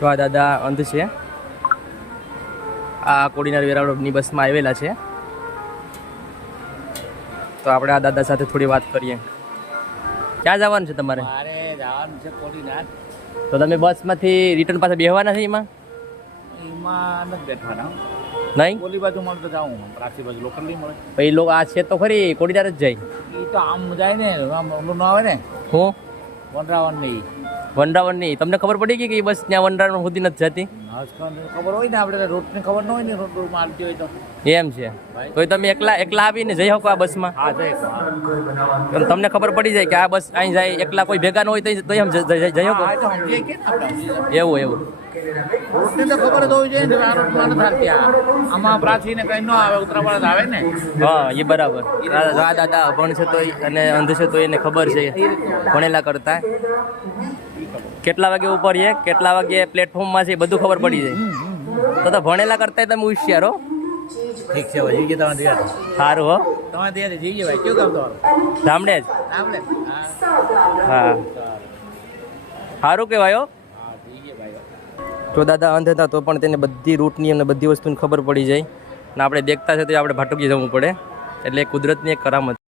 જો આ દાદા અંધ છે. આ કોડીનાર વેરાવળની બસમાં આવેલા છે. તો આપણે આ દાદા સાથે થોડી વાત કરીએ. ક્યાં જવાનું છે તમારે? મારે જવાનું છે કોડીનાર. તો તમે બસમાંથી રિટર્ન પાસે બેહવાના છે એમાં? એમાં નથી બેઠવાના. નહીં? ઓલી બાજુ મળે તો જાઉં. પ્રાચી બાજુ લોકલ નહીં મળે. પછી લોકો આ છે તો ખરી કોડીનાર જ જાય. એ તો આમ જાય ને આમ ઓલું ન આવે ને. હું? વનરાવન નહીં નહીં તમને ખબર પડી ગઈ કે બસ ત્યાં વંડાવણ સુધી નથી જતી? ખબર હોય ને આપણે રોડની ખબર ન હોય ને રોડ રોડમાં આવતી હોય તો. એમ છે. તો તમે એકલા એકલા આવીને જઈ શકો આ બસમાં? હા તમને ખબર પડી જાય કે આ બસ અહીં જાય એકલા કોઈ ભેગા ન હોય તો એમ જઈ શકો. એવું એવું. રોડની તો ખબર જ હોવી જોઈએ ને આ રોડમાં નથી હાલતી આ. આમાં પ્રાચીને કંઈ ન આવે આવે ને. હા એ બરાબર. આ દાદા અભણ છે તો અને અંધ છે તો એને ખબર છે. ભણેલા કરતા. કેટલા વાગે ઉપર છે કેટલા વાગે પ્લેટફોર્મમાં છે એ બધું ખબર પડી જાય. તો તો ભણેલા કરતા તમે હોશિયાર હો. ઠીક છે ભાઈ જઈએ તમારે તૈયાર સારું હો. તમારે તૈયાર જઈએ ભાઈ. કેવું કામ તમારું? ગામડે જ. આપણે હા. સારું કહેવાય હો. જો દાદા અંધ હતા તો પણ તેને બધી રૂટની અને બધી વસ્તુની ખબર પડી જાય. ને આપણે દેખતા છે તો આપણે ભાટુકી જવું પડે. એટલે કુદરતની એક કરામત.